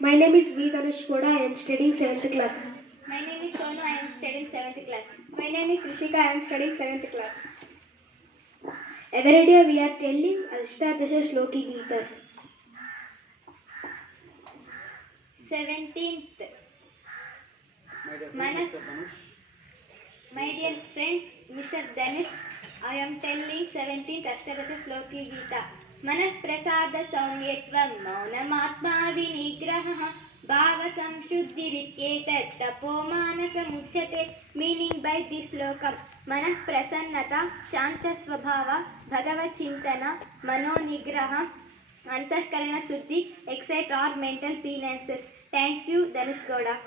My name is V. Dhanush Koda. I am studying 7th class. My name is Sonu. I am studying 7th class. My name is Rishika. I am studying 7th class. Every day we are telling Ashtadasha Shloki Geetas. 17th. My dear friend, Mr. Dhanush, I am telling 17th Ashtadasha Shloki Gita. Manah prasada saumyatvam maunamatma vinigrahah bhava samshuddhirikyetat tapomanasa meaning by this slokam. Manah prasannata shanta swabhava bhagavad chintana mano nigraha antahkarana suddhi excite or mental penances. Thank you, Dhanush Gowda.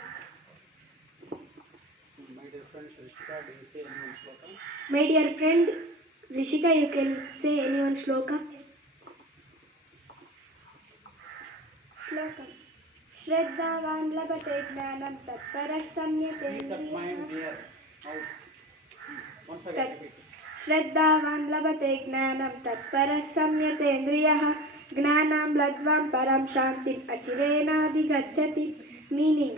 My dear friend Rishika, you can say any one shloka. Slokam. Shraddhavan labhate jnanam tatparah samyatendriyah. Shraddhavan labhate jnanam tatparah samyatendriyah. Gnanam ladvam param shantim achirenadhigacchati. Meaning,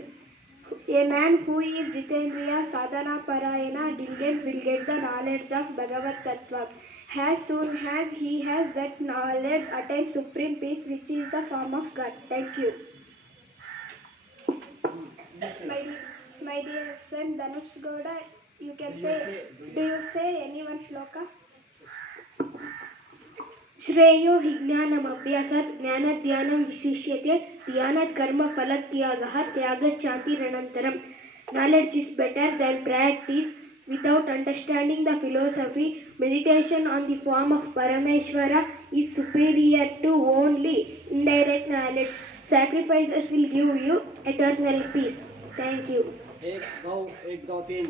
a man who is Jitendriya Sadhana Parayana diligent will get the knowledge of Bhagavad Tattva. As soon as he has that knowledge, attains supreme peace, which is the form of God. Thank you. My dear friend Dhanush Gowda, you can say, do you say any one shloka? Shreyo hi jnanam abhyasat jnanat dhyanam vishishyate dhyanat karma phalatyagah tyagat chanti ranantaram. Knowledge is better than practice. Without understanding the philosophy, meditation on the form of Parameshwara is superior to only indirect knowledge. Sacrifices will give you eternal peace. Thank you. एक दो तीन